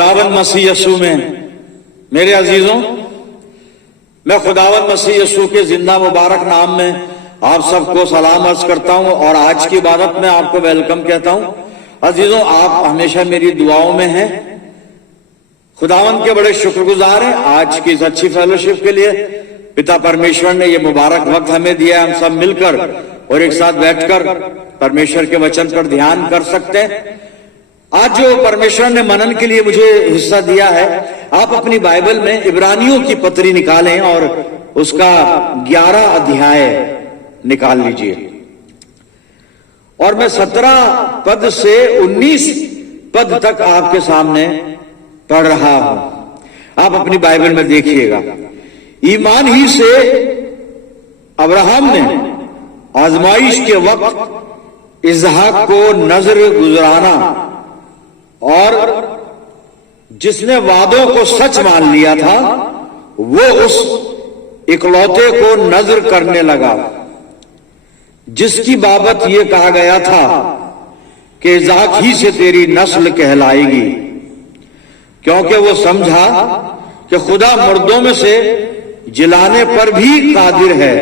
खुदावंद मसीह यीशु में मेरे अजीजों, मैं खुदावंद मसीह यीशु के जिंदा मुबारक नाम में आप सबको सलाम अर्ज करता हूं और आज की इबादत में आपको वेलकम कहता हूं। अजीजों, आप हमेशा मेरी दुआओं में हैं। खुदावंद के बड़े शुक्रगुजार हैं आज की इस अच्छी फेलोशिप के लिए। पिता परमेश्वर ने ये मुबारक वक्त हमें दिया, हम सब मिलकर और एक साथ बैठकर परमेश्वर के वचन पर ध्यान कर सकते हैं। आज जो परमेश्वर ने मनन के लिए मुझे हिस्सा दिया है, आप अपनी बाइबल में इब्रानियों की पत्री निकालें और उसका 11 अध्याय निकाल लीजिए। और मैं 17 पद से 19 पद तक आपके सामने पढ़ रहा हूं। आप अपनी बाइबल में देखिएगा। ईमान ही से अब्राहम ने आजमाइश के वक्त इसहाक को नजर गुजराना और जिसने वादों को सच मान लिया था वो उस इकलौते को नजर करने लगा, जिसकी बाबत ये कहा गया था कि इसहाक ही से तेरी नस्ल कहलाएगी, क्योंकि वो समझा कि खुदा मुर्दों में से जिलाने पर भी कादिर है।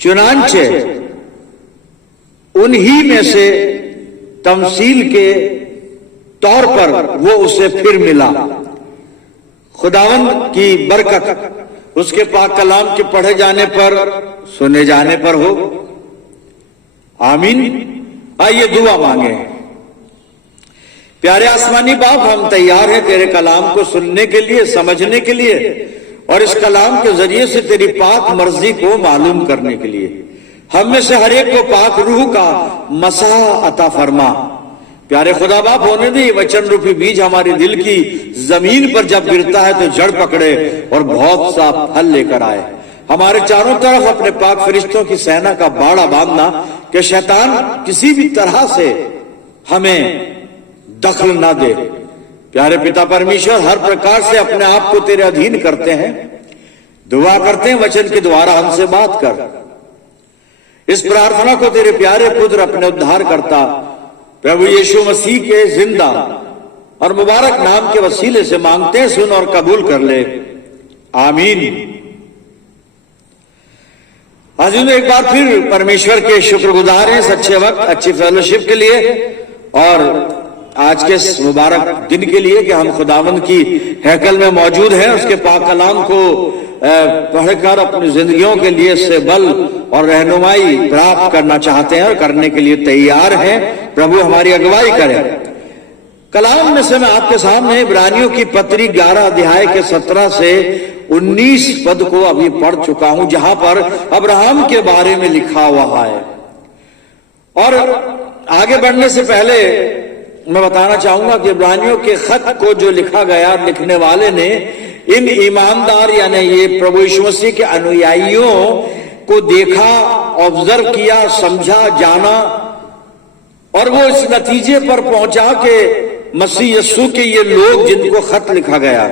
चुनांचे उन्हीं में से तमसील के तौर पर वो उसे फिर मिला। खुदावंद की बरकत उसके पाक कलाम के पढ़े जाने पर, सुने जाने पर हो। आमीन। आइए दुआ मांगे। प्यारे आसमानी बाप, हम तैयार हैं तेरे कलाम को सुनने के लिए, समझने के लिए और इस कलाम के जरिए से तेरी पाक मर्जी को मालूम करने के लिए। हम में से हर एक को पाक रूह का मसा अता फरमा। प्यारे खुदा बाप, होने दे वचन रूपी बीज हमारे दिल की जमीन पर जब गिरता है तो जड़ पकड़े और बहुत सा फल लेकर आए। हमारे चारों तरफ अपने पाक फरिश्तों की सेना का बाड़ा बांधना कि शैतान किसी भी तरह से हमें दखल ना दे। प्यारे पिता परमेश्वर, हर प्रकार से अपने आप को तेरे अधीन करते हैं, दुआ करते हैं वचन के द्वारा हमसे बात कर। इस प्रार्थना को तेरे प्यारे पुत्र अपने उद्धार करता प्रभु यीशु मसीह के जिंदा और मुबारक नाम के वसीले से मांगते हैं, सुन और कबूल कर ले। आमीन। आज एक बार फिर परमेश्वर के शुक्रगुजार हैं अच्छे वक्त, अच्छी फेलोशिप के लिए और आज के इस मुबारक दिन के लिए कि हम खुदावंद की हैकल में मौजूद हैं। उसके पाक कलाम को पढ़कर अपनी जिंदगियों के लिए से बल और रहनुमाई प्राप्त करना चाहते हैं और करने के लिए तैयार हैं। प्रभु हमारी अगुवाई करें। कलाम में से मैं आपके सामने इब्रानियों की पत्री 11 अध्याय के 17 से 19 पद को अभी पढ़ चुका हूं, जहां पर अब्राहम के बारे में लिखा हुआ है। और आगे बढ़ने से पहले मैं बताना चाहूंगा कि इब्रानियों के खत को जो लिखा गया, लिखने वाले ने इन ईमानदार यानी ये प्रभु यीशु मसीह के अनुयायियों को देखा, ऑब्जर्व किया, समझा, जाना और वो इस नतीजे पर पहुंचा कि मसीह यीशु के ये लोग जिनको खत लिखा गया,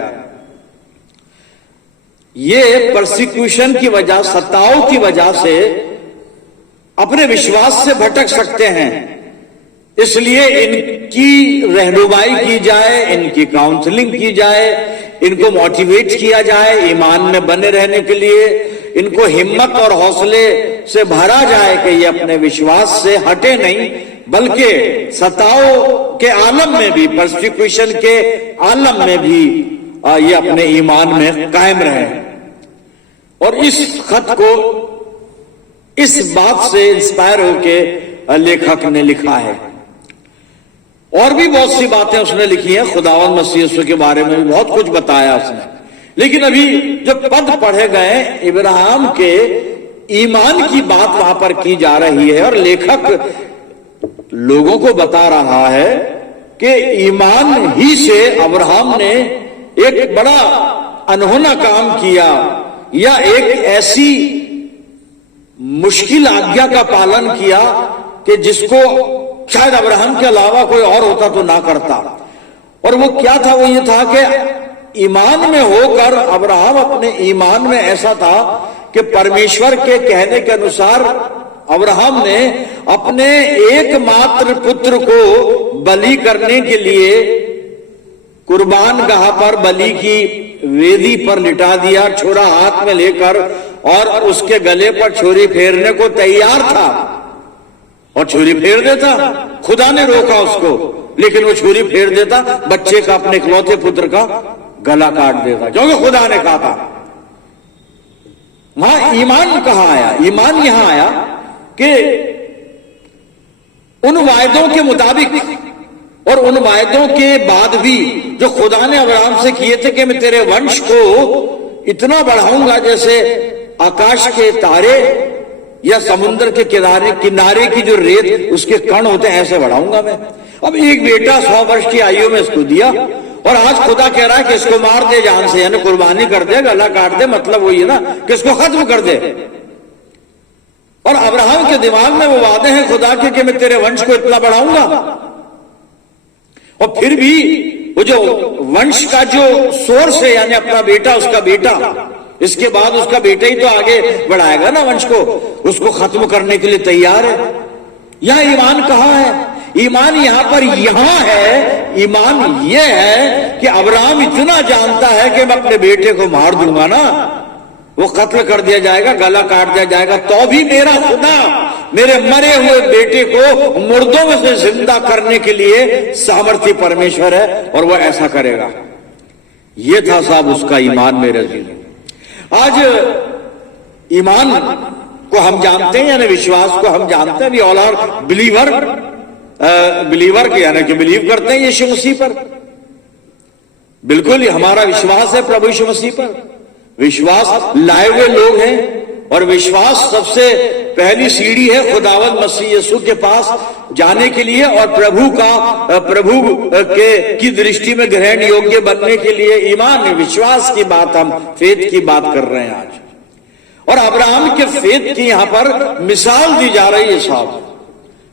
ये परसिक्यूशन की वजह, सताओं की वजह से अपने विश्वास से भटक सकते हैं। इसलिए इनकी रहनुमाई की जाए, इनकी काउंसलिंग की जाए, इनको मोटिवेट किया जाए ईमान में बने रहने के लिए, इनको हिम्मत और हौसले से भरा जाए कि ये अपने विश्वास से हटे नहीं, बल्कि सताओं के आलम में भी, परसिक्यूशन के आलम में भी ये अपने ईमान में कायम रहे। और इस खत को इस बात से इंस्पायर होकर लेखक ने लिखा है। और भी बहुत सी बातें उसने लिखी हैं, खुदावंद मसीह यीशु के बारे में भी बहुत कुछ बताया उसने। लेकिन अभी जो पद पढ़े गए, इब्राहिम के ईमान की बात वहां पर की जा रही है और लेखक लोगों को बता रहा है कि ईमान ही से अब्राहम ने एक बड़ा अनहोना काम किया या एक ऐसी मुश्किल आज्ञा का पालन किया कि जिसको शायद अब्राहम के अलावा कोई और होता तो ना करता। और वो क्या था? वो ये था कि ईमान में होकर अब्राहम अपने ईमान में ऐसा था कि परमेश्वर के कहने के अनुसार अब्राहम ने अपने एकमात्र पुत्र को बलि करने के लिए कुर्बान गाह पर बलि की वेदी पर लिटा दिया, छोरा हाथ में लेकर, और उसके गले पर छुरी फेरने को तैयार था और छुरी फेर देता। खुदा ने रोका उसको, लेकिन वो छुरी फेर देता, बच्चे का, अपने इकलौते पुत्र का गला काट देता, क्योंकि खुदा ने कहा था। वहां ईमान कहां आया? ईमान यहां आया कि उन वायदों के मुताबिक और उन वायदों के बाद भी जो खुदा ने अब्राहम से किए थे कि मैं तेरे वंश को इतना बढ़ाऊंगा जैसे आकाश के तारे या समुद्र के किनारे किनारे की जो रेत उसके कण होते हैं, ऐसे बढ़ाऊंगा मैं। अब एक बेटा 100 वर्ष की आयु में इसको दिया, और आज खुदा कह रहा है कि इसको मार दे जान से, यानी कुर्बानी कर दे, गला काट दे, मतलब वही है ना कि इसको खत्म कर दे। और अब्राहम के दिमाग में वो वादे हैं खुदा के कि मैं तेरे वंश को इतना बढ़ाऊंगा, और फिर भी वो जो वंश का जो सोर्स है, यानी अपना बेटा, उसका बेटा, इसके बाद उसका बेटा ही तो आगे बढ़ाएगा ना वंश को, उसको खत्म करने के लिए तैयार है। यहां ईमान कहां है? ईमान यहां पर यहां है। ईमान यह है कि अब्राहम इतना जानता है कि मैं अपने बेटे को मार दूंगा ना, वो कत्ल कर दिया जाएगा, गला काट दिया जाएगा, तो भी मेरा खुदा मेरे मरे हुए बेटे को मुर्दों में से जिंदा करने के लिए सामर्थ्य परमेश्वर है, और वह ऐसा करेगा। यह था साहब उसका ईमान। मेरे अजीजों, आज ईमान को हम जानते हैं, यानी विश्वास को हम जानते हैं। वी ऑल आर बिलीवर के, यानी कि बिलीव करते हैं यीशु मसीह पर। बिल्कुल ही हमारा विश्वास है प्रभु यीशु मसीह पर। विश्वास लाए हुए लोग हैं, और विश्वास सबसे पहली सीढ़ी है खुदावंद मसीह यीशु के पास जाने के लिए, और प्रभु की दृष्टि में ग्रहण योग्य बनने के लिए ईमान, विश्वास की बात, हम फेथ की बात कर रहे हैं आज। और अब्राहम के फेथ की यहां पर मिसाल दी जा रही है साहब।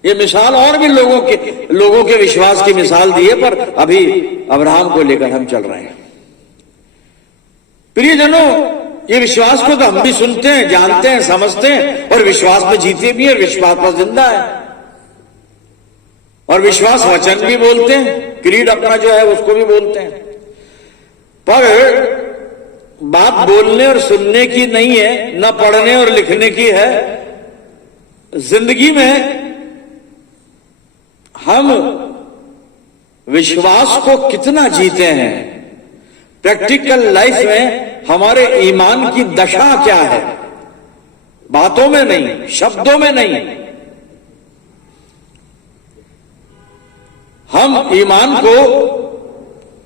ये मिसाल और भी लोगों के विश्वास की मिसाल दी है, पर अभी अब्राहम को लेकर हम चल रहे हैं। प्रियजनों, ये विश्वास को तो हम भी सुनते हैं, जानते हैं, समझते हैं, और विश्वास में जीते भी हैं, और विश्वास पर जिंदा है, और विश्वास वचन भी बोलते हैं, क्रीड अपना जो है उसको भी बोलते हैं। पर बात बोलने और सुनने की नहीं है, न पढ़ने और लिखने की है। जिंदगी में हम विश्वास को कितना जीते हैं, प्रैक्टिकल लाइफ में हमारे ईमान की दशा क्या है? बातों में नहीं, शब्दों में नहीं। हम ईमान को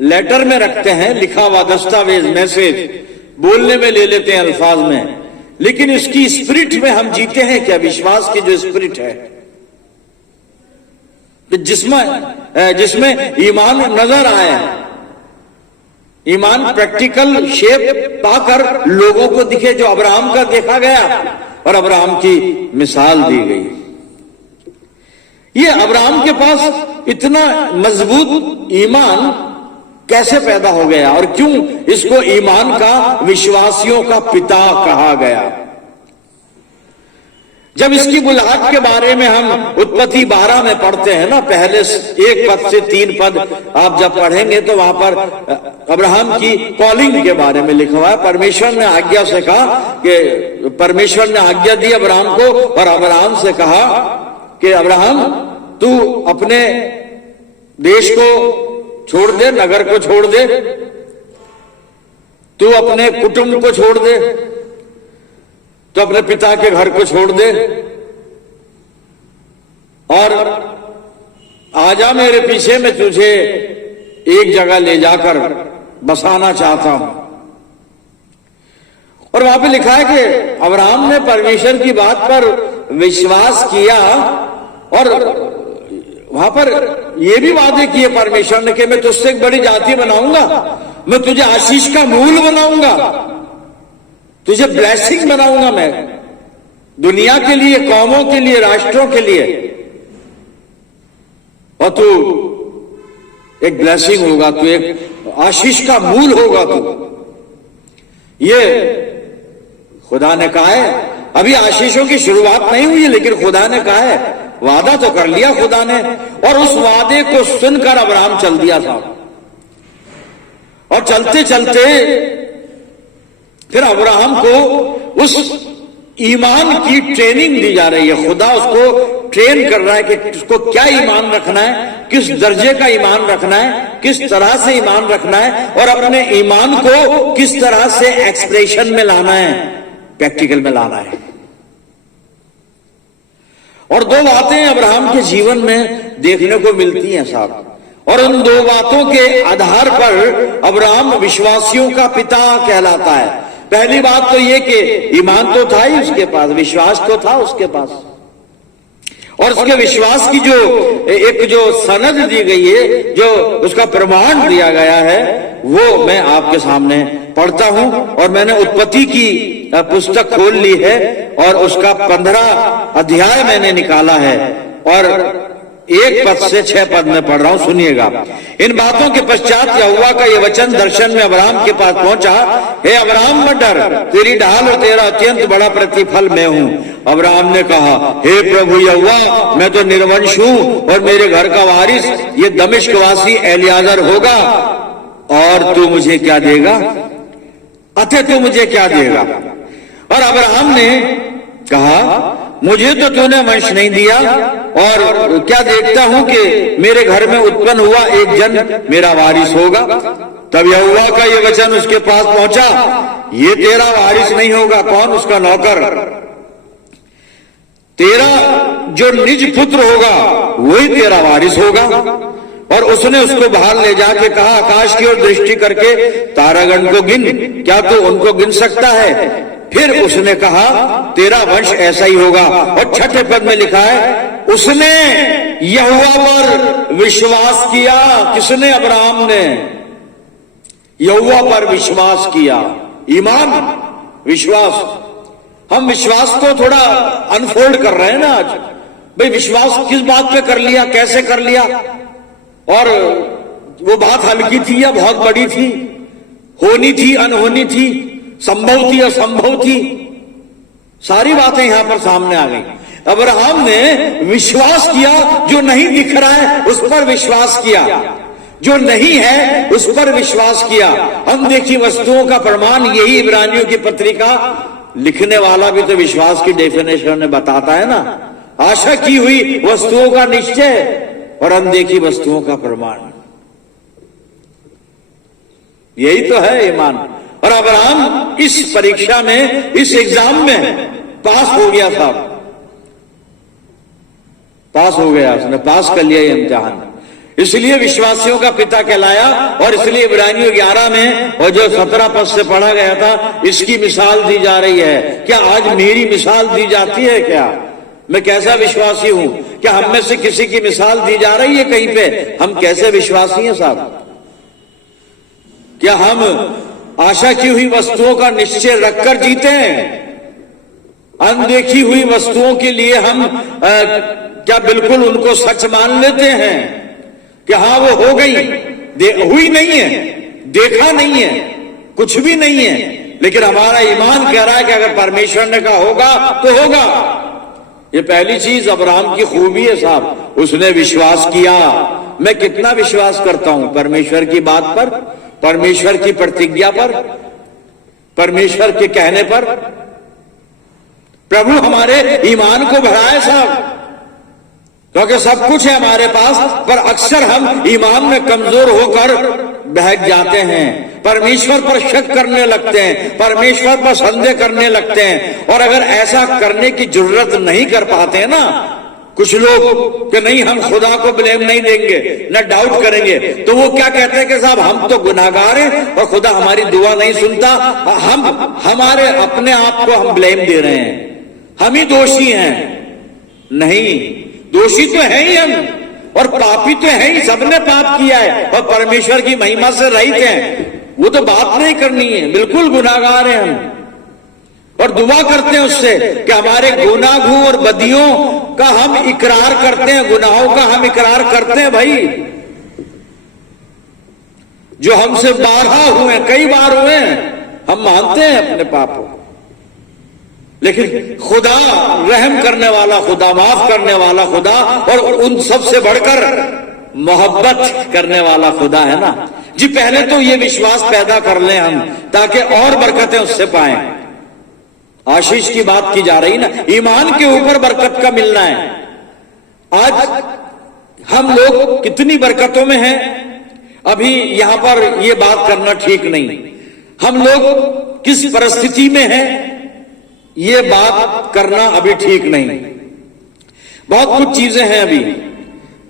लेटर में रखते हैं, लिखा हुआ दस्तावेज, मैसेज, बोलने में ले लेते हैं अल्फाज में, लेकिन इसकी स्पिरिट में हम जीते हैं क्या? विश्वास की जो स्पिरिट है, जिसमें ईमान नजर आए, ईमान प्रैक्टिकल शेप पाकर लोगों को दिखे, जो अब्राहम का देखा गया और अब्राहम की मिसाल दी गई। ये अब्राहम के पास इतना मजबूत ईमान कैसे पैदा हो गया, और क्यों इसको ईमान का, विश्वासियों का पिता कहा गया? जब इसकी बुलाहट के बारे में हम उत्पत्ति 12 में पढ़ते हैं ना, पहले 1 पद से 3 पद आप जब पढ़ेंगे तो वहां पर अब्राहम की कॉलिंग के बारे में लिखा हुआ है। परमेश्वर ने आज्ञा से कहा कि परमेश्वर ने आज्ञा दी अब्राहम को, और अब्राहम से कहा कि अब्राहम तू अपने देश को छोड़ दे, नगर को छोड़ दे, तू अपने कुटुंब को छोड़ दे, तो अपने पिता के घर को छोड़ दे, और आजा मेरे पीछे, मैं तुझे एक जगह ले जाकर बसाना चाहता हूं। और वहां पे लिखा है कि अब्राहम ने परमेश्वर की बात पर विश्वास किया, और वहां पर यह भी वादे किए परमेश्वर ने कि मैं तुझसे एक बड़ी जाति बनाऊंगा, मैं तुझे आशीष का मूल बनाऊंगा, तुझे ब्लेसिंग बनाऊंगा, मैं दुनिया के लिए, कौमों के लिए, राष्ट्रों के लिए, और तू एक ब्लेसिंग होगा, तू एक आशीष का मूल होगा तू। ये खुदा ने कहा है। अभी आशीषों की शुरुआत नहीं हुई है, लेकिन खुदा ने कहा है, वादा तो कर लिया खुदा ने, और उस वादे को सुनकर अब्राहम चल दिया था। और चलते चलते फिर अब्राहम को उस ईमान की ट्रेनिंग दी जा रही है। खुदा उसको ट्रेन कर रहा है कि उसको क्या ईमान रखना है, किस दर्जे का ईमान रखना है, किस तरह से ईमान रखना है और अपने ईमान को किस तरह से एक्सप्रेशन में लाना है, प्रैक्टिकल में लाना है। और दो बातें अब्राहम के जीवन में देखने को मिलती हैं साहब, और उन दो बातों के आधार पर अब्राहम विश्वासियों का पिता कहलाता है। पहली बात तो ये कि ईमान तो था ही उसके पास, विश्वास तो था उसके पास, और उसके विश्वास की जो सनद दी गई है, जो उसका प्रमाण दिया गया है, वो मैं आपके सामने पढ़ता हूं। और मैंने उत्पत्ति की पुस्तक खोल ली है और उसका 15 अध्याय मैंने निकाला है और 1 पद से 6 पद में पढ़ रहा हूं, सुनिएगा। इन बातों के पश्चात यहोवा का यह वचन दर्शन में अब्राहम के पास पहुंचा, हे अब्राहम मत डर, तेरी ढाल और तेरा अत्यंत बड़ा प्रतिफल मैं हूं। अब्राहम ने कहा, हे प्रभु यहोवा, मैं तो निर्वंश हूं और मेरे घर का वारिस ये दमिश्कवासी एलियाजर होगा, और तू मुझे क्या देगा? अतः तू मुझे क्या देगा? और अब्राहम ने कहा, मुझे तो तूने वंश नहीं दिया, और क्या देखता हूं कि मेरे घर में उत्पन्न हुआ एक जन मेरा वारिस होगा। तब यहोवा का ये वचन उसके पास पहुंचा, ये तेरा वारिस नहीं होगा। कौन? उसका नौकर। तेरा जो निज पुत्र होगा वही तेरा वारिस होगा। और उसने उसको बाहर ले जाके कहा, आकाश की ओर दृष्टि करके तारागण को गिन, क्या तू उनको गिन सकता है? फिर उसने कहा, तेरा वंश ऐसा ही होगा। और 6 पद में लिखा है, उसने यहोवा पर विश्वास किया। किसने? अब्राहम ने यहोवा पर विश्वास किया। ईमान, विश्वास। हम विश्वास को थोड़ा अनफोल्ड कर रहे हैं ना आज। भाई विश्वास किस बात पे कर लिया, कैसे कर लिया, और वो बात हल्की थी या बहुत बड़ी थी, होनी थी अनहोनी थी, संभव थी असंभव थी, सारी बातें यहां पर सामने आ गई। अब्राहम ने विश्वास किया, जो नहीं दिख रहा है उस पर विश्वास किया, जो नहीं है उस पर विश्वास किया। अनदेखी वस्तुओं का प्रमाण, यही इब्रानियों की पत्रिका लिखने वाला भी तो विश्वास की डेफिनेशन में बताता है ना। आशा की हुई वस्तुओं का निश्चय और अनदेखी वस्तुओं का प्रमाण, यही तो है ईमान। और अब्राहम इस परीक्षा में, इस एग्जाम में पास हो गया था, पास हो गया, उसने पास कर लिया ये इम्तिहान, इसलिए विश्वासियों का पिता कहलाया। और इसलिए इब्रानियों 11 में और जो 17 पद से पढ़ा गया था, इसकी मिसाल दी जा रही है। क्या आज मेरी मिसाल दी जाती है? क्या मैं कैसा विश्वासी हूं? क्या हम में से किसी की मिसाल दी जा रही है कहीं पे? हम कैसे विश्वासी हैं साहब? क्या हम आशा की हुई वस्तुओं का निश्चय रखकर जीते हैं? अनदेखी हुई वस्तुओं के लिए हम क्या बिल्कुल उनको सच मान लेते हैं कि हाँ वो हो गई, हुई नहीं है, देखा नहीं है, कुछ भी नहीं है, लेकिन हमारा ईमान कह रहा है कि अगर परमेश्वर ने कहा होगा तो होगा। ये पहली चीज अब्राहम की खूबी है साहब, उसने विश्वास किया। मैं कितना विश्वास करता हूं परमेश्वर की बात पर, परमेश्वर की प्रतिज्ञा पर, परमेश्वर के कहने पर। प्रभु हमारे ईमान को बढ़ाए साहब, क्योंकि सब कुछ है हमारे पास, पर अक्सर हम ईमान में कमजोर होकर बहक जाते हैं, परमेश्वर पर शक करने लगते हैं, परमेश्वर पर संदेह करने लगते हैं। और अगर ऐसा करने की जरूरत नहीं कर पाते हैं ना कुछ लोग कि नहीं हम खुदा को ब्लेम नहीं देंगे, न डाउट करेंगे, तो वो क्या कहते हैं कि साहब हम तो गुनाहगार हैं और खुदा हमारी दुआ नहीं सुनता, हम हमारे अपने आप को हम ब्लेम दे रहे हैं, हम ही दोषी हैं। नहीं, दोषी तो है ही हम, और पापी तो है ही, सबने पाप किया है और परमेश्वर की महिमा से रहित हैं। वो तो बात नहीं करनी है, बिल्कुल गुनाहगार हैं हम, और दुआ करते हैं उससे कि हमारे गुनाहों और बदियों का हम इकरार करते हैं, गुनाहों का हम इकरार करते हैं भाई, जो हमसे 12 हुए, कई बार हुए, हम मानते हैं अपने पापों। लेकिन खुदा रहम करने वाला खुदा, माफ करने वाला खुदा, और उन सब से बढ़कर मोहब्बत करने वाला खुदा है ना। जी पहले तो ये विश्वास पैदा कर लें हम, ताकि और बरकतें उससे पाएं। आशीष की बात की जा रही ना, ईमान के ऊपर बरकत का मिलना है। आज हम लोग कितनी बरकतों में हैं, अभी यहां पर ये बात करना ठीक नहीं। हम लोग किस परिस्थिति में हैं, ये बात करना अभी ठीक नहीं। बहुत कुछ चीजें हैं अभी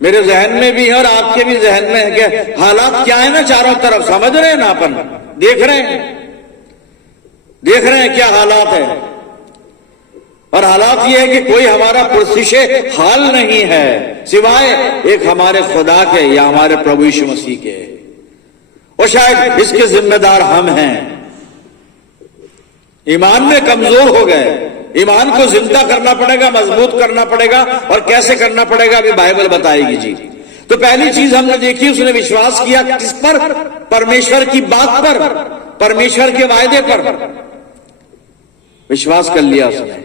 मेरे जहन में भी है और आपके भी जहन में है कि हालात क्या है ना, चारों तरफ समझ रहे हैं ना, अपन देख रहे हैं क्या हालात है। और हालात ये है कि कोई हमारा पुरसिशे हाल नहीं है सिवाय एक हमारे खुदा के या हमारे प्रभु यीशु मसीह के, और शायद इसके जिम्मेदार हम हैं। ईमान में कमजोर हो गए, ईमान को जिंदा करना पड़ेगा, मजबूत करना पड़ेगा। और कैसे करना पड़ेगा अभी बाइबल बताएगी जी। तो पहली चीज हमने देखी, उसने विश्वास किया किस पर? परमेश्वर की बात पर, परमेश्वर के वायदे पर विश्वास कर लिया उसने,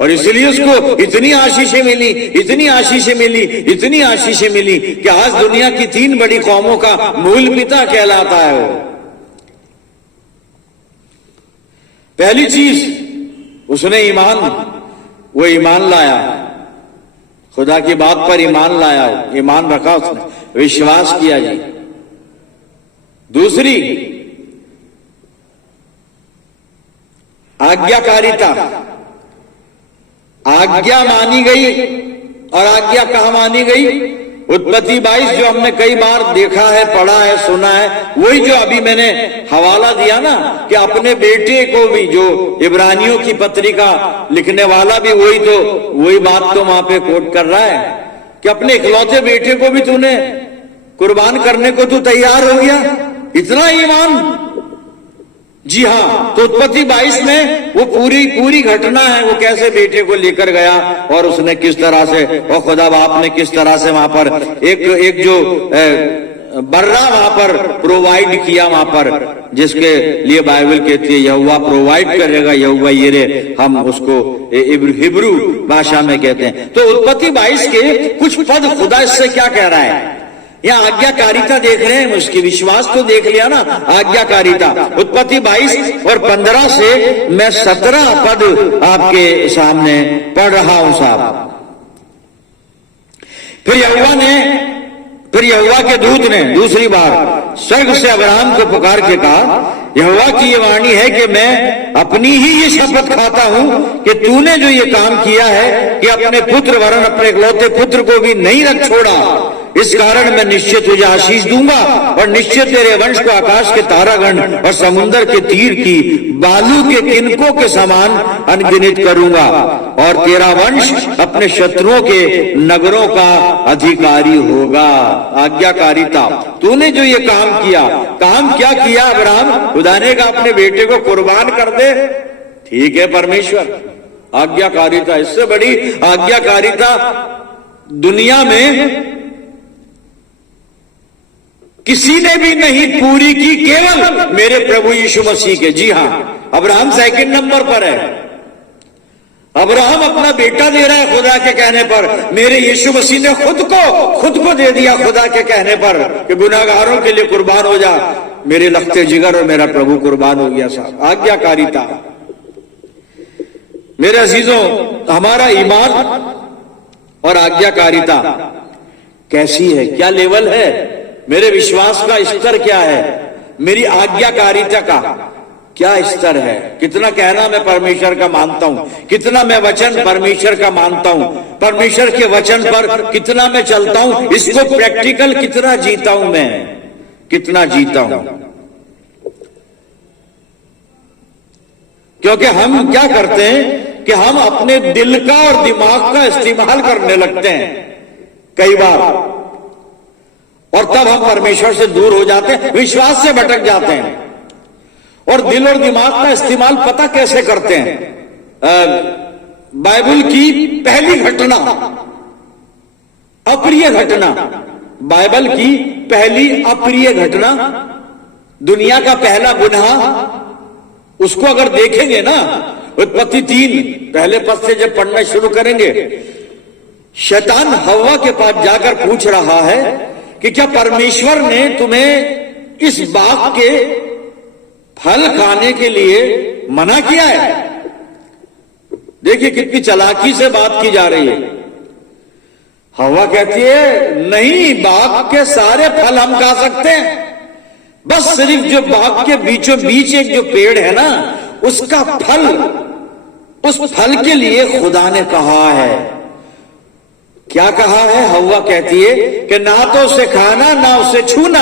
और इसलिए उसको इतनी आशीषें मिली, इतनी आशीषें मिली, इतनी आशीषें मिली कि आज दुनिया की 3 बड़ी कौमों का मूल पिता कहलाता है वो। पहली चीज उसने वो ईमान लाया, खुदा की बात पर ईमान लाया, ईमान रखा उसने, विश्वास किया जी। दूसरी आज्ञाकारिता, आज्ञा मानी गई। और आज्ञा कहां मानी गई? उत्पत्ति 22 जो हमने कई बार देखा है, पढ़ा है, सुना है, वही जो अभी मैंने हवाला दिया ना कि अपने बेटे को भी, जो इब्रानियों की पत्रिका लिखने वाला भी वही बात तो वहां पे कोट कर रहा है कि अपने इकलौते बेटे को भी तूने कुर्बान करने को तू तैयार हो गया, इतना ईमान। जी हाँ, तो उत्पत्ति 22 में वो पूरी घटना है, वो कैसे बेटे को लेकर गया और उसने किस तरह से, और खुदा बाप ने किस तरह से वहां पर एक जो बर्रा वहां पर प्रोवाइड किया, वहां पर जिसके लिए बाइबल कहती है यहोवा प्रोवाइड करेगा, यहोवा यिरे हम उसको हिब्रू भाषा में कहते हैं। तो उत्पत्ति 22 के कुछ पद खुदा इससे क्या कह रहा है, यहां आज्ञाकारिता देख रहे हैं, उसकी विश्वास तो देख लिया ना, आज्ञाकारिता। उत्पत्ति 22 और 15 से मैं 17 पद आपके सामने पढ़ रहा हूं साहब। फिर यहोवा के दूत ने दूसरी बार स्वर्ग से अब्राहम को पुकार के कहा, यहोवा की ये वाणी है कि मैं अपनी ही ये शपथ खाता हूं कि तूने जो ये काम किया है कि अपने पुत्र वरन अपने इकलौते पुत्र को भी नहीं रख छोड़ा, इस कारण मैं निश्चय तुझे आशीष दूंगा और निश्चय तेरे वंश को आकाश के तारागण और समुद्र के तीर की बालू के किनकों के समान अनगिनत करूंगा, और तेरा वंश अपने शत्रुओं के नगरों का अधिकारी होगा। आज्ञाकारिता, तूने जो ये काम किया, काम क्या किया अब्राहम? खुदा ने कहा अपने बेटे को कुर्बान कर दे, ठीक है परमेश्वर, आज्ञाकारिता। इससे बड़ी आज्ञाकारिता दुनिया में किसी ने भी नहीं पूरी की, केवल मेरे प्रभु यीशु मसीह के। जी हां, अब्राहम सेकंड नंबर पर है। अब्राहम अपना बेटा दे रहा है खुदा के कहने पर, मेरे यीशु मसीह ने खुद को दे दिया खुदा के कहने पर कि गुनाहगारों के लिए कुर्बान हो जा। मेरे लखते जिगर और मेरा प्रभु कुर्बान हो गया साहब। आज्ञाकारिता। मेरे अजीजों, हमारा ईमान और आज्ञाकारिता कैसी है, क्या लेवल है? मेरे विश्वास का स्तर क्या है? मेरी आज्ञाकारिता का क्या स्तर है? कितना कहना मैं परमेश्वर का मानता हूं, कितना मैं वचन परमेश्वर का मानता हूं, परमेश्वर के वचन पर कितना मैं चलता हूं, इसको प्रैक्टिकल कितना जीता हूं मैं, कितना जीता हूं। क्योंकि हम क्या करते हैं कि हम अपने दिल का और दिमाग का इस्तेमाल करने लगते हैं कई बार, और तब हम परमेश्वर से दूर हो जाते हैं, विश्वास से भटक जाते हैं। और दिल और दिमाग का इस्तेमाल पता कैसे करते हैं? बाइबल की पहली घटना, अप्रिय घटना, बाइबल की पहली अप्रिय घटना, दुनिया का पहला गुनाह, उसको अगर देखेंगे ना, उत्पत्ति 3 पहले पद से जब पढ़ना शुरू करेंगे, शैतान हव्वा के पास जाकर पूछ रहा है कि क्या परमेश्वर ने तुम्हें इस बाग के फल खाने के लिए मना किया है? देखिए कितनी चालाकी से बात की जा रही है। हवा कहती है नहीं, बाग के सारे फल हम खा सकते हैं, बस सिर्फ जो बाग के बीचों बीच एक जो पेड़ है ना, उसका फल, उस फल के लिए खुदा ने कहा है। क्या कहा है? हवा कहती है कि ना तो उसे खाना ना उसे छूना।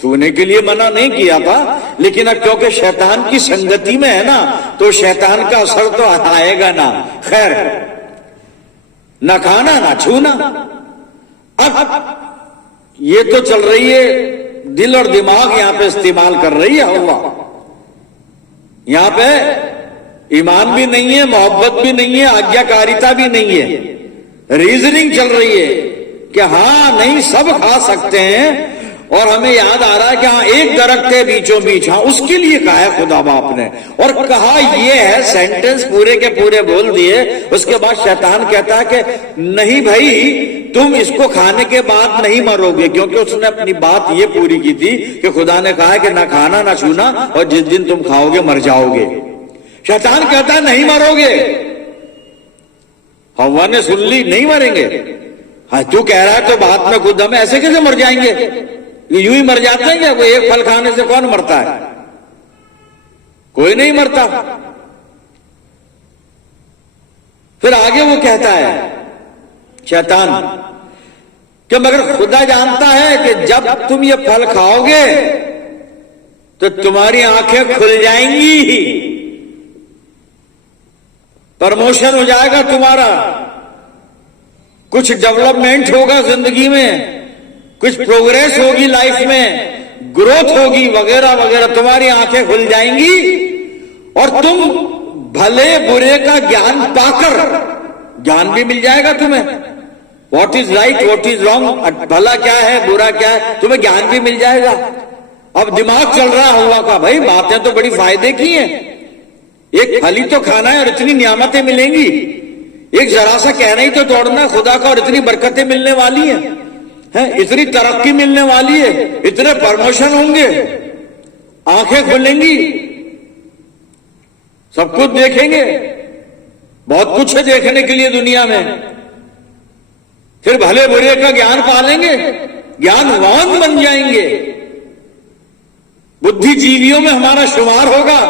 छूने के लिए मना नहीं किया था, लेकिन अब क्योंकि शैतान की संगति में है ना, तो शैतान का असर तो आएगा ना। खैर, ना खाना ना छूना। अब ये तो चल रही है, दिल और दिमाग यहां पे इस्तेमाल कर रही है हवा। यहां पे ईमान भी नहीं है, मोहब्बत भी नहीं है, आज्ञाकारिता भी नहीं है। रीजनिंग चल रही है कि हाँ नहीं सब खा सकते हैं, और हमें याद आ रहा है कि हाँ एक दरख्त है बीचों बीच, हाँ उसके लिए कहा है खुदा बाप ने, और कहा ये है, सेंटेंस पूरे के पूरे बोल दिए। उसके बाद शैतान कहता है कि नहीं भाई, तुम इसको खाने के बाद नहीं मरोगे, क्योंकि उसने अपनी बात ये पूरी की थी कि खुदा ने कहा है कि ना खाना ना छूना, और जिस दिन तुम खाओगे मर जाओगे। शैतान कहता है नहीं मरोगे। हव्वा ने सुन ली, नहीं मरेंगे। हाँ तू कह रहा है तो बात में खुद हमें ऐसे कैसे मर जाएंगे? यूं ही मर जाते हैं क्या? कोई एक फल खाने से कौन मरता है? कोई नहीं मरता। फिर आगे वो कहता है शैतान कि मगर खुदा जानता है कि जब तुम ये फल खाओगे तो तुम्हारी आंखें खुल जाएंगी, प्रमोशन हो जाएगा तुम्हारा, कुछ डेवलपमेंट होगा जिंदगी में, कुछ प्रोग्रेस होगी लाइफ में, ग्रोथ होगी वगैरह वगैरह, तुम्हारी आंखें खुल जाएंगी और तुम भले बुरे का ज्ञान पाकर, ज्ञान भी मिल जाएगा तुम्हें, what is right what is wrong, भला क्या है बुरा क्या है, तुम्हें ज्ञान भी मिल जाएगा। अब दिमाग चल रहा हुआ का भाई बातें तो बड़ी फायदे की हैं, एक फल ही तो खाना है और इतनी नियामतें मिलेंगी, एक जरा सा कहना ही तो तोड़ना खुदा का और इतनी बरकतें मिलने वाली हैं, इतनी तरक्की मिलने वाली है, इतने प्रमोशन होंगे, आंखें खुलेंगी, सब कुछ देखेंगे, बहुत कुछ है देखने के लिए दुनिया में। फिर भले बुरे का ज्ञान पालेंगे, ज्ञानवान बन जाएंगे, बुद्धिजीवियों में हमारा शुमार होगा।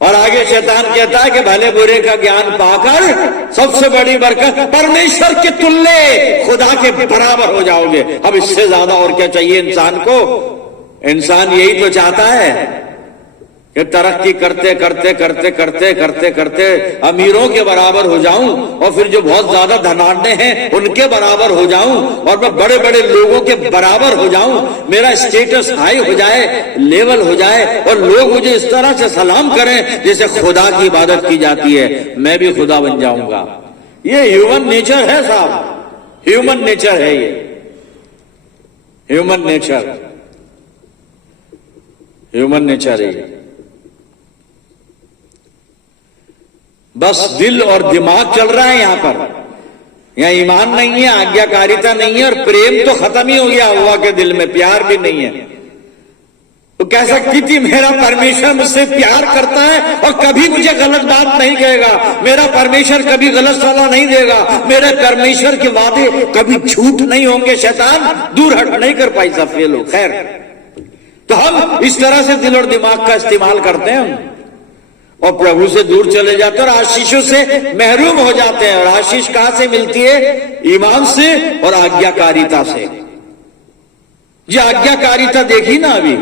और आगे शैतान कहता है कि भले बुरे का ज्ञान पाकर सबसे बड़ी बरकत परमेश्वर के तुल्य खुदा के बराबर हो जाओगे। अब इससे ज्यादा और क्या चाहिए इंसान को? इंसान यही तो चाहता है कि तरक्की करते करते करते करते करते करते अमीरों के बराबर हो जाऊं, और फिर जो बहुत ज्यादा धनाढ्य हैं उनके बराबर हो जाऊं, और मैं बड़े बड़े लोगों के बराबर हो जाऊं, मेरा स्टेटस हाई हो जाए, लेवल हो जाए, और लोग मुझे इस तरह से सलाम करें जैसे खुदा की इबादत की जाती है, मैं भी खुदा बन जाऊंगा। ये ह्यूमन नेचर है साहब, ह्यूमन नेचर है ये, ह्यूमन नेचर, ह्यूमन नेचर है। बस दिल और दिमाग चल रहा है यहां पर, यहां ईमान नहीं है, आज्ञाकारिता नहीं है, और प्रेम तो खत्म ही हो गया हुआ के दिल में, प्यार भी नहीं है। तो कह सकती थी मेरा परमेश्वर मुझसे प्यार करता है और कभी मुझे गलत बात नहीं कहेगा, मेरा परमेश्वर कभी गलत सलाह नहीं देगा, मेरे परमेश्वर के वादे कभी झूठ नहीं होंगे, शैतान दूर हट नहीं कर पाई, सब फेल हो। खैर, तो हम इस तरह से दिल और दिमाग का इस्तेमाल करते हैं और प्रभु से दूर चले जाते हैं और आशीषों से महरूम हो जाते हैं। और आशीष कहां से मिलती है? ईमान से और आज्ञाकारिता से। जी आज्ञाकारिता देखी ना, अभी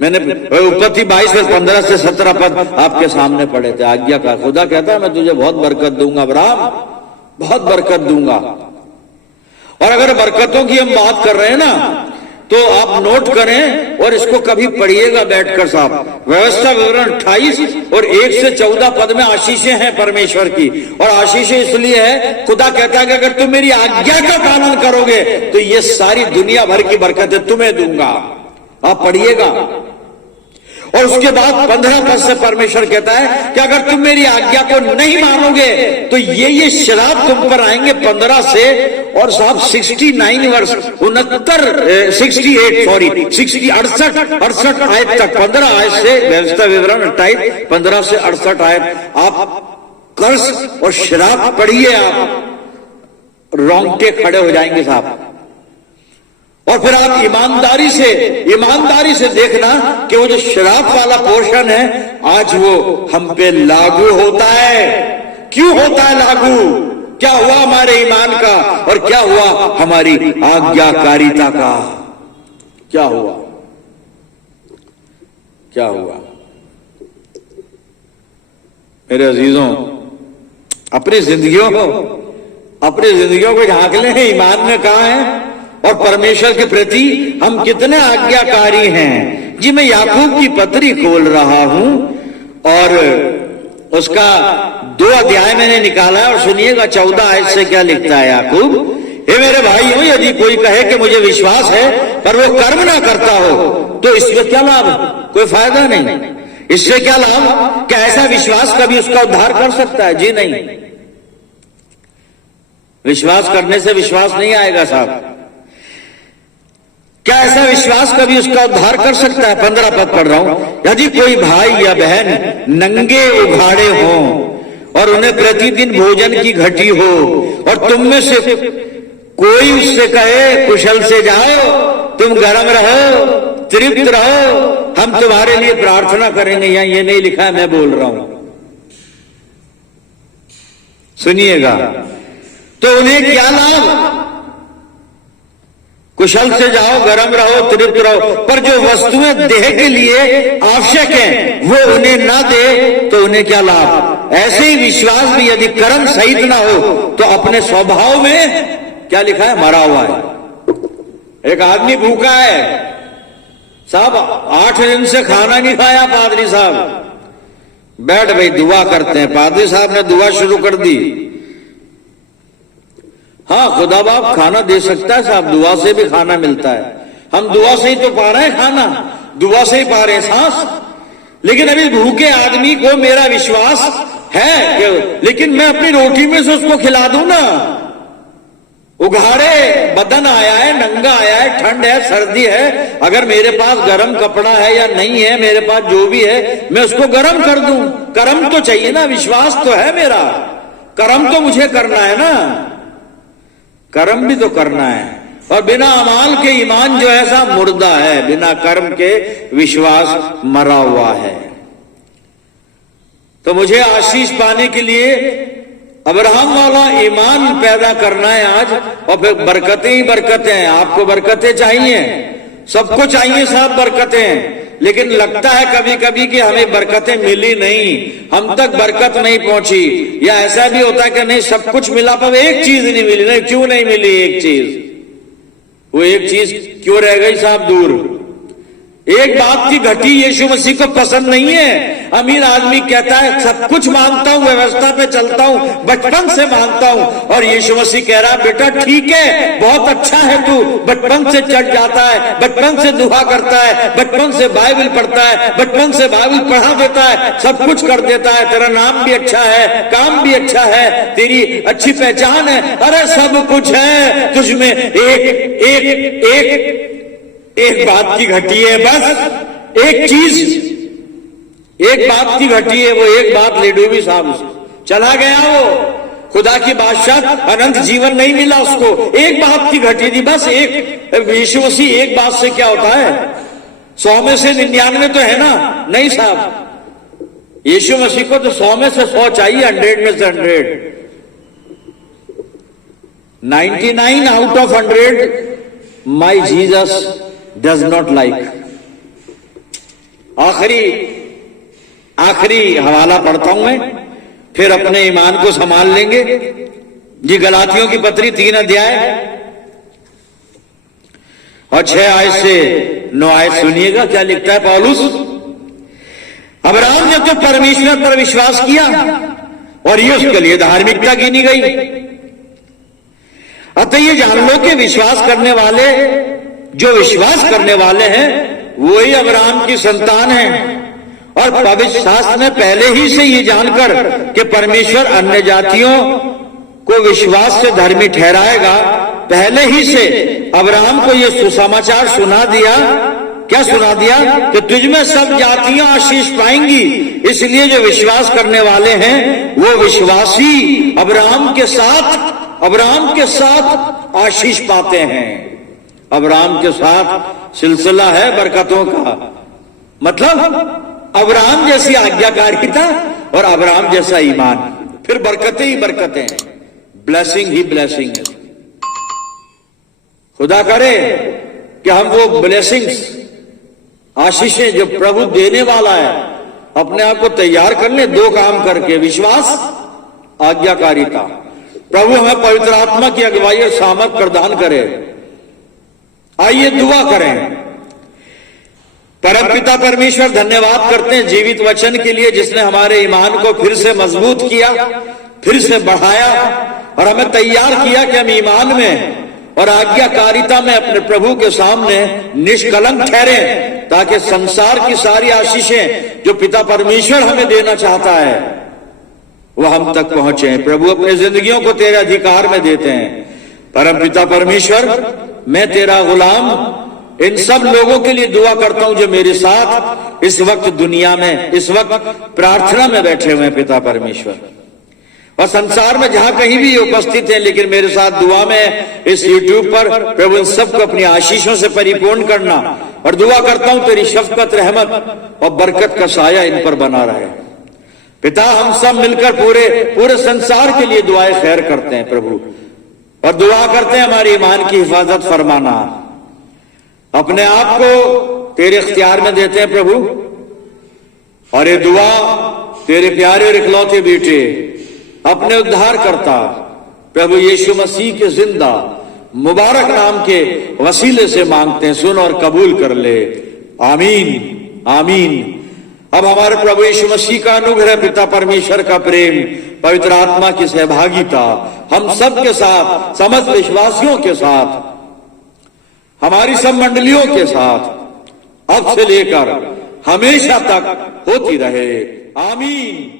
मैंने उत्पत्ति 22 से 15 से 17 पद आपके सामने पढ़े थे। आज्ञा का खुदा कहता है मैं तुझे बहुत बरकत दूंगा अब्राहम, बहुत बरकत दूंगा। और अगर बरकतों की हम बात कर रहे हैं ना, तो आप नोट करें और इसको कभी पढ़िएगा बैठकर साहब। व्यवस्था विवरण 28 और 1 से 14 पद में आशीषें हैं परमेश्वर की, और आशीषें इसलिए है, खुदा कहता है कि अगर तुम मेरी आज्ञा का पालन करोगे तो ये सारी दुनिया भर की बरकतें तुम्हें दूंगा। आप पढ़िएगा। और उसके बाद 15 पद से परमेश्वर कहता है कि अगर तुम मेरी आज्ञा को नहीं मानोगे तो ये श्राप तुम पर आएंगे 15 से, और साहब 69 वर्ष 68 आयत तक, 15 आयत से व्यवस्था विवरण 28, 15 से 68 आयत आप कर्ज और श्राप पढ़िए, आप रोंगटे खड़े हो जाएंगे साहब। और फिर आप ईमानदारी से देखना कि वो जो श्राप वाला पोर्शन है आज वो हम पे लागू होता है। क्यों होता है लागू? क्या हुआ हमारे ईमान का और क्या हुआ हमारी आज्ञाकारिता का? क्या हुआ? मेरे अजीजों, अपनी जिंदगियों को झांक लें, ईमान में कहां है और परमेश्वर के प्रति हम कितने आज्ञाकारी हैं। जी मैं याकूब की पत्री खोल रहा हूं और उसका 2 अध्याय मैंने निकाला है, और सुनिएगा 14 आयत से क्या लिखता है याकूब। हे मेरे भाइयों, यदि कोई कहे कि मुझे विश्वास है पर वो कर्म ना करता हो तो इसमें क्या लाभ? कोई फायदा नहीं। इससे क्या लाभ? क्या ऐसा विश्वास कभी उसका उद्धार कर सकता है? जी नहीं। विश्वास करने से विश्वास नहीं आएगा साहब। क्या ऐसा विश्वास कभी उसका उद्धार कर सकता है? 15 पद पढ़ रहा हूं। यदि कोई भाई या बहन नंगे उघाड़े हों और उन्हें प्रतिदिन भोजन की घटी हो, और तुम में से कोई उससे कहे कुशल से जाओ, तुम गर्म रहो, तृप्त रहो, हम तुम्हारे लिए प्रार्थना करेंगे, यहां ये नहीं लिखा है, मैं बोल रहा हूं, सुनिएगा, तो उन्हें क्या लाभ? कुशल से जाओ, गर्म रहो, तृप्त रहो, पर जो वस्तुएं देह के लिए आवश्यक हैं वो उन्हें ना दे तो उन्हें क्या लाभ? ऐसे ही विश्वास भी यदि कर्म सहित ना हो तो अपने स्वभाव में क्या लिखा है? मरा हुआ है। एक आदमी भूखा है साहब, 8 दिन से खाना नहीं खाया, पादरी साहब बैठ भाई दुआ करते हैं। पादरी साहब ने दुआ शुरू कर दी। हाँ, खुदा बाप खाना दे सकता है साहब, दुआ से भी खाना मिलता है। हम दुआ से ही तो पा रहे हैं खाना, दुआ से ही पा रहे हैं सांस। लेकिन अभी भूखे आदमी को मेरा विश्वास है कि लेकिन मैं अपनी रोटी में से उसको खिला दूं ना। उघाड़े बदन आया है, नंगा आया है, ठंड है, सर्दी है, अगर मेरे पास गर्म कपड़ा है या नहीं है, मेरे पास जो भी है मैं उसको गर्म कर दूं। कर्म तो चाहिए ना, विश्वास तो है मेरा, कर्म तो मुझे करना है ना, कर्म भी तो करना है। और बिना अमाल के ईमान जो ऐसा मुर्दा है, बिना कर्म के विश्वास मरा हुआ है। तो मुझे आशीष पाने के लिए अब्राहम वाला ईमान पैदा करना है आज, और फिर बरकतें ही बरकतें हैं। आपको बरकतें चाहिए, सबको चाहिए साहब बरकतें, लेकिन लगता है कभी कभी कि हमें बरकतें मिली नहीं, हम तक बरकत नहीं पहुंची, या ऐसा भी होता है कि नहीं सब कुछ मिला पर एक चीज नहीं मिली। नहीं, क्यों नहीं मिली एक चीज? वो एक चीज क्यों रह गई साहब दूर? एक बात की घटी यीशु मसीह को पसंद नहीं है। अमीर आदमी कहता है सब कुछ मांगता हूं, व्यवस्था पे चलता हूं, बचपन से मांगता हूं, और यीशु मसीह कह रहा है बेटा ठीक है, बहुत अच्छा है, तू बचपन से चढ़ जाता है, बचपन से दुआ करता है, बचपन से बाइबल पढ़ता है, बचपन से बाइबल पढ़ा देता है, सब कुछ कर देता है, तेरा नाम भी अच्छा है, काम भी अच्छा है, तेरी अच्छी पहचान है, अरे सब कुछ है, तुझमें एक बात की घटी है, बस एक चीज, एक बात की घटी है, वो एक बात ले डूबी साहब, चला गया वो, खुदा की बादशाह अनंत जीवन नहीं मिला उसको, एक बात की घटी थी बस एक। यीशु मसीह एक बात से क्या होता है? 100 में से 99 तो है ना? नहीं साहब, यीशु मसीह को तो 100 में से 100 चाहिए, 100 में से 100, 99 out of 100 my Jesus does not like. आखिरी हवाला पढ़ता हूं मैं, फिर अपने ईमान को संभाल लेंगे जी। गलातियों की पत्री 3 अध्याय और 6 आयत से 9 आयत सुनिएगा क्या लिखता है पौलुस। अब्राहम ने तो परमेश्वर पर विश्वास किया और ये उसके लिए धार्मिकता गिनी गई। अतः ये जान लो कि विश्वास करने वाले, जो विश्वास करने वाले हैं वही अब्राहम की संतान है। और पवित्र शास्त्र में पहले ही से ये जानकर कि परमेश्वर अन्य जातियों को विश्वास से धर्मी ठहराएगा, पहले ही से अब्राहम को ये सुसमाचार सुना दिया। क्या सुना दिया? कि तुझमें सब जातियां आशीष पाएंगी। इसलिए जो विश्वास करने वाले हैं वो विश्वासी अब्राहम के साथ आशीष पाते हैं। अब्राहम के साथ सिलसिला है बरकतों का, मतलब अब्राहम जैसी आज्ञाकारिता और अब्राहम जैसा ईमान, फिर बरकतें ही बरकतें, ब्लेसिंग ही ब्लेसिंग है। खुदा करे कि हम वो ब्लेसिंग्स, आशीषें जो प्रभु देने वाला है, अपने आप को तैयार कर ले दो काम करके, विश्वास, आज्ञाकारिता। प्रभु हमें पवित्र आत्मा की अगुवाई और सामर्थ प्रदान करे। आइए दुआ करें। परमपिता परमेश्वर, धन्यवाद करते हैं जीवित वचन के लिए, जिसने हमारे ईमान को फिर से मजबूत किया, फिर से बढ़ाया और हमें तैयार किया कि हम ईमान में और आज्ञाकारिता में अपने प्रभु के सामने निष्कलंक ठहरे, ताकि संसार की सारी आशीषें जो पिता परमेश्वर हमें देना चाहता है वह हम तक पहुंचे। प्रभु अपने जिंदगियों को तेरे अधिकार में देते हैं। परम पिता परमेश्वर, मैं तेरा गुलाम इन सब लोगों के लिए दुआ करता हूं जो मेरे साथ इस वक्त दुनिया में, इस वक्त प्रार्थना में बैठे हुए हैं पिता परमेश्वर, और संसार में जहां कहीं भी उपस्थित हैं, लेकिन मेरे साथ दुआ में इस YouTube पर। प्रभु इन सबको अपनी आशीषों से परिपूर्ण करना, और दुआ करता हूं तेरी शफकत, रहमत और बरकत का साया इन पर बना रहे। पिता, हम सब मिलकर पूरे संसार के लिए दुआएं खैर करते हैं प्रभु, और दुआ करते हैं हमारे ईमान की हिफाजत फरमाना। अपने आप को तेरे इख्तियार में देते हैं प्रभु, और ये दुआ तेरे प्यारे और इकलौते बेटे अपने उद्धार करता प्रभु यीशु मसीह के जिंदा मुबारक नाम के वसीले से मांगते हैं। सुन और कबूल कर ले। आमीन, आमीन। अब हमारे प्रभु यीशु मसीह का अनुग्रह, पिता परमेश्वर का प्रेम, पवित्र आत्मा की सहभागिता हम सब के साथ, समस्त विश्वासियों के साथ, हमारी सब मंडलियों के साथ अब से लेकर हमेशा तक होती रहे। आमीन।